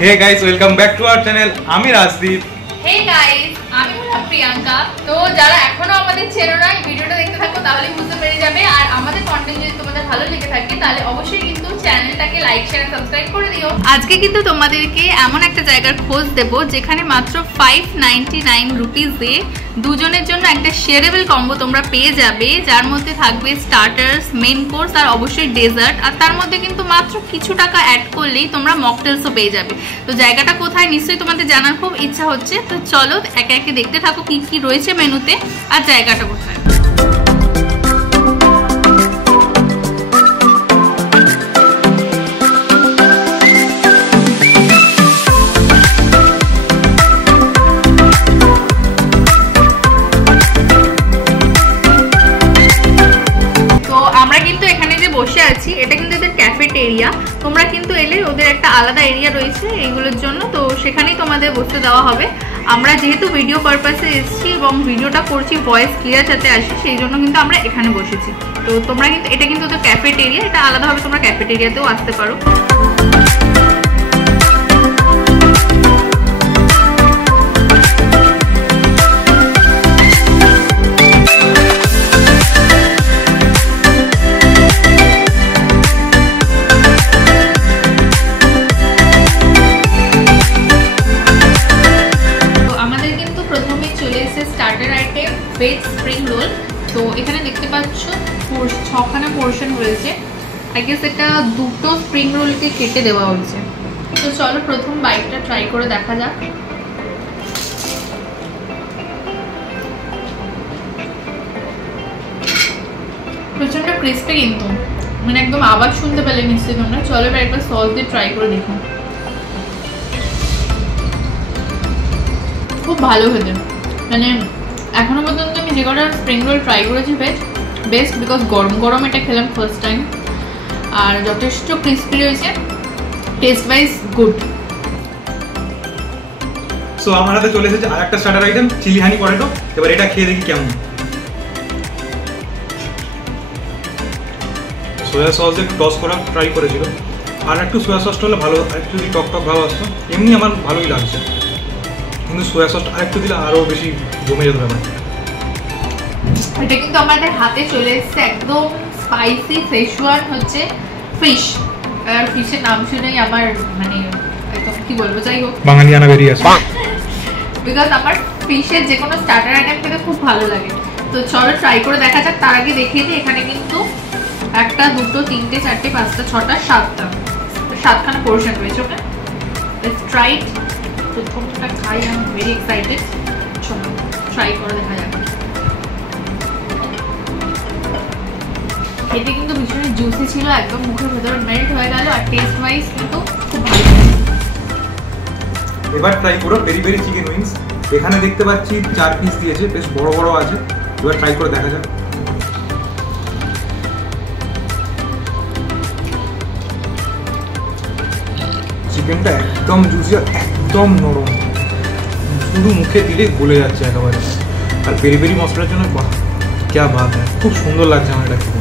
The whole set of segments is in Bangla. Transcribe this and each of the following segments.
Hey guys, welcome back to our channel. আমি রাজদীপ। Hey guys, আমি হলাম প্রিয়াঙ্কা। তো যারা এখনো আমাদের চেনো না, এই ভিডিওটা দেখতে থাকো তাহলে বুঝতে পেরে যাবে। আর আমাদের কন্টেন্ট যদি তোমাদের ভালো লেগে থাকে তাহলে অবশ্যই কিন্তু চ্যানেলটাকে লাইক শেয়ার আর সাবস্ক্রাইব করে দিও। আজকে কিন্তু তোমাদেরকে এমন একটা জায়গার খোঁজ দেব যেখানে মাত্র 599 রুপিসে দুজনের জন্য একটা শেয়ারেবল কম্বো তোমরা পেয়ে যাবে, যার মধ্যে থাকবে স্টার্টার্স, মেন কোর্স আর অবশ্যই ডেজার্ট। আর তার মধ্যে কিন্তু মাত্র কিছু টাকা অ্যাড করলেই তোমরা মকটেলসও পেয়ে যাবে। তো জায়গাটা কোথায় নিশ্চয়ই তোমাদের জানার খুব ইচ্ছা হচ্ছে। তো চলো একে একে দেখতে থাকো কি কি রয়েছে মেনুতে আর জায়গাটা কোথায়। বসে আছি, এটা কিন্তু এদের ক্যাফেটেরিয়া। তোমরা কিন্তু এলে ওদের একটা আলাদা এরিয়া রয়েছে এইগুলোর জন্য, তো সেখানেই তোমাদের বসতে দেওয়া হবে। আমরা যেহেতু ভিডিও পারপাসে এসেছি এবং ভিডিওটা করছি ভয়েস ক্লিয়ার যাতে আসে, সেই জন্য কিন্তু আমরা এখানে বসেছি। তো তোমরা কিন্তু এটা কিন্তু ওদের ক্যাফেটেরিয়া, এটা আলাদাভাবে তোমরা ক্যাফেটেরিয়াতেও আসতে পারো। Veg spring roll. তো এখানে দেখতে পাচ্ছ 6খানা পোর্শন রয়েছে। আই গেস এটা দুটো স্প্রিং রোলকে কেটে দেওয়া হয়েছে। তো চলো প্রথম বাইটটা ট্রাই করে দেখা যাক। প্রচন্ড ক্রিস্পি কিন্তু, মানে একদম আওয়াজ শুনতে পেলে নিশ্চয়ই তোমরা। চলো এবার একবার সস দিয়ে ট্রাই করে দেখো। খুব ভালো হয়েছে, মানে এখনো পর্যন্ত আমি যে কটা স্প্রিং রোল ট্রাই করেছি বেস্ট, বিকজ গরম গরম এটা খেলাম ফার্স্ট টাইম। আর যথেষ্ট ক্রিস্পি রয়েছে, টেস্ট ওয়াইজ গুড। সো আমার হাতে চলে এসেছে আর একটা স্টার্টার আইটেম, চিলি হানি পটেটো। এবার এটা খেয়ে দেখি কেমন। সোয়া সস দিয়ে টস করা ট্রাই করেছিল, আর একটু সোয়া সসটা হলে ভালো, একটু যদি টক টক ভাব আসতো। এমনি আমার ভালোই লাগছে, কিন্তু সোয়া সসটা আরেকটু দিলে আরো বেশি জমে যেত ব্যাপার। এটা কিন্তু আমাদের হাতে চলে এসেছে একদম স্পাইসি শেজওয়ান হচ্ছে ফিশ। আর ফিশের নাম শুনেই আমার মানে একদম কি বলবো, যাই হোক বাঙালিয়ানা বেরিয়ে আসে, বিকজ আমার ফিশের যে কোনো স্টার্টার আইটেম খেতে খুব ভালো লাগে। তো চলো ট্রাই করে দেখা যাক। তার আগে দেখিয়ে দিই এখানে কিন্তু 1, 2, 3, 4, 5, 6, 7খানা পোর্শন রয়েছে। ওকে, লেটস ট্রাই ইট। প্রথমটা খাই, আই এম ভেরি এক্সাইটেড। চলো ট্রাই করে দেখা যাক। এটা কিন্তু ভীষণ জুসি ছিল, একদম মুখের ভেতরে মেল্ট হয়ে গেল। আর টেস্ট ওয়াইজ কিন্তু খুব ভালো। এবার ট্রাই করো পেরি পেরি চিকেন উইংস। এখানে দেখতে পাচ্ছি 4 পিস দিয়েছে, বেশ বড় বড় আছে। এবার ট্রাই করে দেখা যাক। চিকেনটা একদম জুসি আর একদম নরম, শুধু মুখে দিলে গলে যাচ্ছে একেবারে। আর পেরি পেরি মশলার জন্য বাহ ক্যা বাত, খুব সুন্দর লাগছে আমার এটা খেতে।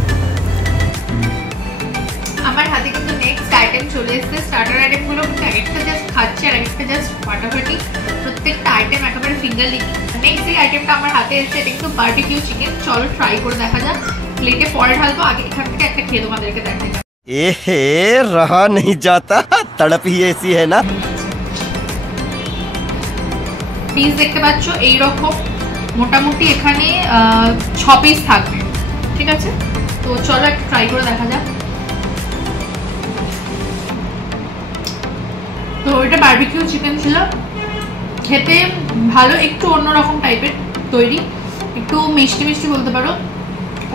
আমার হাতে কিন্তু নেক্সট আইটেম চলে এসেছে। স্টার্টার আইটেমগুলো কিন্তু একটা জাস্ট খাচ্ছি আর একটা জাস্ট ফাটাফাটি, প্রত্যেকটা আইটেম একেবারে ফিঙ্গার লিকি। নেক্সট যে আইটেমটা আমার হাতে এসেছে এটা কিন্তু বারবিকিউ চিকেন। চলো ট্রাই করে দেখা যাক। প্লেটে পরে ঢালবো, আগে এখান থেকে একটা খেয়ে তোমাদেরকে দেখাই। এহে রহা नहीं जाता, तड़प ही ऐसी है ना। পিস দেখতে পাচ্ছ এইরকম, মোটামুটি এখানে 6 পিস থাকবে, ঠিক আছে। তো চলো একটা ট্রাই করে দেখা যাক। তো এটা বারবিকিউ চিকেন ছিল, খেতে ভালো, একটু অন্যরকম টাইপের তৈরি, একটু মিষ্টি মিষ্টি বলতে পারো,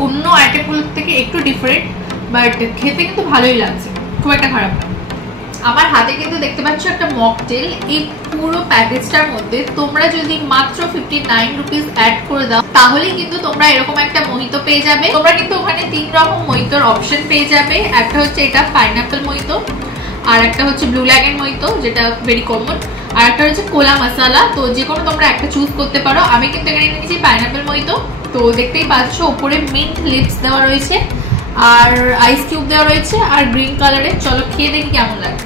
অন্য আইটেমগুলোর থেকে একটু ডিফারেন্ট, বাট খেতে কিন্তু ভালোই লাগছে, খুব একটা খারাপ না। আমার হাতে কিন্তু দেখতে পাচ্ছ একটা মকটেল। এই পুরো প্যাকেজটার মধ্যে তোমরা যদি মাত্র 59 রুপিস অ্যাড করে দাও তাহলে কিন্তু তোমরা এরকম একটা মোহিতো পেয়ে যাবে। তোমরা কিন্তু ওখানে 3 রকম মোহিতোর অপশন পেয়ে যাবে। একটা হচ্ছে এটা পাইনাপল মোহিতো, আর একটা হচ্ছে ব্লু ল্যাগন মোহিতো যেটা ভেরি কমন, আর একটা হচ্ছে কোলা মশালা। তো যে কোনো তোমরা একটা চুজ করতে পারো। আমি কিন্তু এখানে নিয়েছি পাইনাপল মোহিতো। তো দেখতেই পাচ্ছ উপরে মিন্ট লিপস দেওয়া রয়েছে আর আইস কিউব দেওয়া রয়েছে আর গ্রিন কালারের। চলো খেয়ে দেখি কেমন লাগে।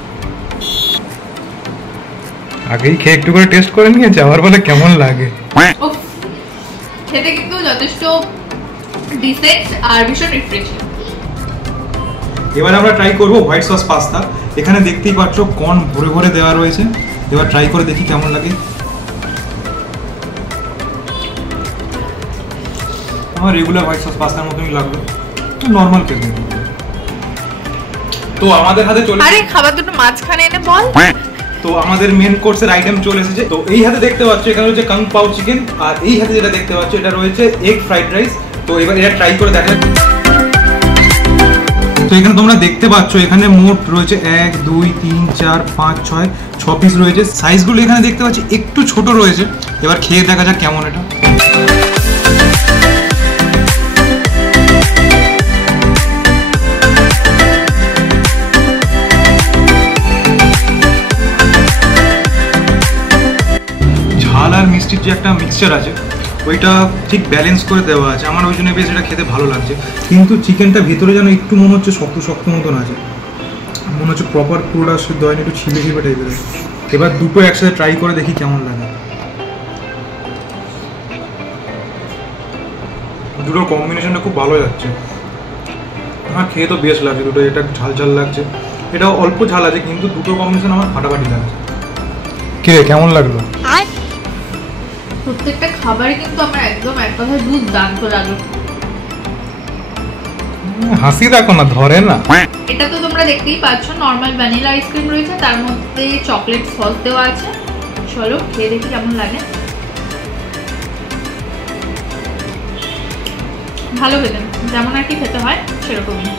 আগেই খেয়ে একটু করে টেস্ট করে নিয়েছে, আবার বলে কেমন লাগে। উফ, খেতে কিন্তু যথেষ্ট ডিসেন্ট আর ভীষণ রিফ্রেশিং। এবার আমরা ট্রাই করব হোয়াইট সস পাস্তা। এখানে দেখতেই পাচ্ছ কর্ন ভরে ভরে দেওয়া রয়েছে। এবার ট্রাই করে দেখি কেমন লাগে। আমার রেগুলার হোয়াইট সস পাস্তার মতনই লাগলো, নর্মাল খেতে। তো আমাদের হাতে চলে, আরে খাবার দুটো মাঝখানে এনে বল। তো আমাদের মেন কোর্সের আইটেম চলে এসেছে। তো এই হাতে দেখতে পাচ্ছ এখানে রয়েছে কাং পাও চিকেন, আর এই হাতে যেটা দেখতে পাচ্ছ এটা রয়েছে এগ ফ্রাইড রাইস। তো এবার এটা ট্রাই করে দেখা। তো এখানে তোমরা দেখতে পাচ্ছ এখানে মোট রয়েছে 1 2 3 4 5 6 পিস রয়েছে। সাইজগুলো এখানে দেখতে পাচ্ছি একটু ছোট রয়েছে। এবার খেয়ে দেখা যাক কেমন এটা। ঝাল আর মিষ্টির যে একটা মিক্সচার আছে ওইটা ঠিক ব্যালেন্স করে দেওয়া আছে। আমার ওই জন্য বেশ এটা খেতে ভালো লাগছে। কিন্তু চিকেনটা ভিতরে যেন একটু মনে হচ্ছে শক্ত শক্ত মতন আছে, মনে হচ্ছে প্রপার পুরোটা সিদ্ধ হয়নি, একটু ছিপে ছিপে টাইপের। এবার দুটো একসাথে ট্রাই করে দেখি কেমন লাগে। দুটোর কম্বিনেশনটা খুব ভালো যাচ্ছে। আমার খেয়ে তো বেশ লাগছে দুটো। এটা ঝাল ঝাল লাগছে, এটা অল্প ঝাল আছে, কিন্তু দুটো কম্বিনেশন আমার ফাটাফাটি লাগছে। কি রে কেমন লাগলো? প্রত্যেকটা খাবারই কিন্তু আমার একদম এক কথায় দুর্দান্ত লাগলো। হাসি দেখো না, ধরে না। এটা তো তোমরা দেখতেই পাচ্ছ নরমাল ভ্যানিলা আইসক্রিম রয়েছে, তার মধ্যে চকলেট সস দেওয়া আছে। চলো খেয়ে দেখি কেমন লাগে। ভালো খেতে, যেমন আর কি খেতে হয় সেরকমই।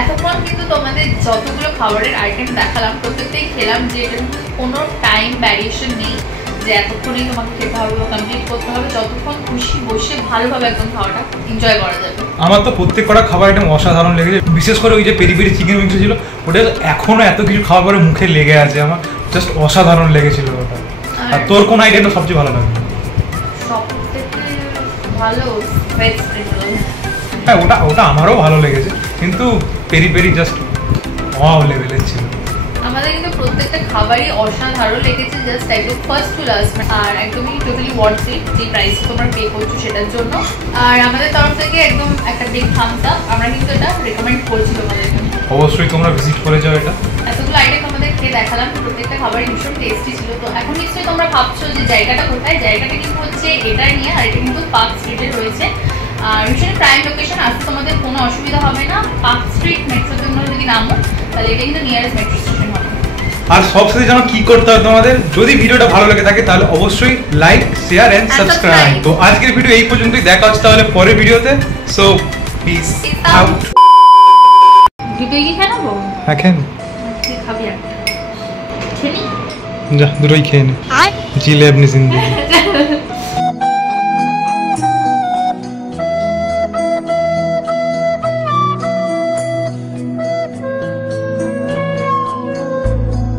এতক্ষণ কিন্তু তোমাদের যতগুলো খাবারের আইটেম দেখালাম প্রত্যেকটাই খেলাম, যে এটা কোনো টাইম ভ্যারিয়েশন নেই যে এতক্ষণেই তোমাকে খেতে হবে বা কমপ্লিট করতে হবে। যতক্ষণ খুশি বসে ভালোভাবে একদম খাওয়াটা এনজয় করা যাবে। আমার তো প্রত্যেক কটা খাবার আইটেম অসাধারণ লেগেছে। বিশেষ করে ওই যে পেরি পেরি চিকেন উইংস ছিল, ওটা এখনো এত কিছু খাওয়ার পরে মুখে লেগে আছে। আমার জাস্ট অসাধারণ লেগেছিল ওটা। আর তোর কোন আইটেমটা সবচেয়ে ভালো লাগলো? সবথেকে ভালো ভেজ স্প্রিং রোল। হ্যাঁ, ওটা আমারও ভালো লেগেছে, কিন্তু পেরি পেরি জাস্ট ওয়াও লেভেলের ছিল। আমাদের কিন্তু প্রত্যেকটা খাবারই অসাধারণ লেগেছে, জাস্ট একদম ফার্স্ট টু লাস্ট, আর একদমই টোটালি ওয়ার্থ ইট যে প্রাইস তোমরা পে করছো সেটার জন্য। আর আমাদের তরফ থেকে একদম একটা বিগ থামস আপ। আমরা কিন্তু এটা রেকমেন্ড করছি তোমাদেরকে। অবশ্যই তোমরা ভিজিট করে যাও এটা। এতগুলো আইটেম তোমাদের খেয়ে দেখালাম, প্রত্যেকটা খাবারই ভীষণ টেস্টি ছিল। তো এখন নিশ্চয়ই তোমরা ভাবছো যে জায়গাটা কোথায়। জায়গাটা কিন্তু হচ্ছে এটাই নিয়ে, আর এটা কিন্তু পার্ক স্ট্রিটে রয়েছে। আর ভীষণ প্রাইম লোকেশন, আসতে তোমাদের কোনো অসুবিধা হবে না। পার্ক স্ট্রিট মেট্রোতে তোমরা যদি নামো তাহলে এটা কিন্তু নিয়ারেস্ট মেট্রো স্টেশন হবে। আর সবসাথে জানো কি করতে হবে তোমাদের, যদি ভিডিওটা ভালো লেগে থাকে তাহলে অবশ্যই লাইক শেয়ার এন্ড সাবস্ক্রাইব। তো আজকের ভিডিও এই পর্যন্তই, দেখা হচ্ছে তাহলে পরের ভিডিওতে। So piece out. দুটোই কি খেয়ে নেবো? হ্যাঁ খেয়ে নে। খাবি একটা খেয়ে নি? যা দুটোই খেয়ে নে, জি লে আপনি জিন্দগি।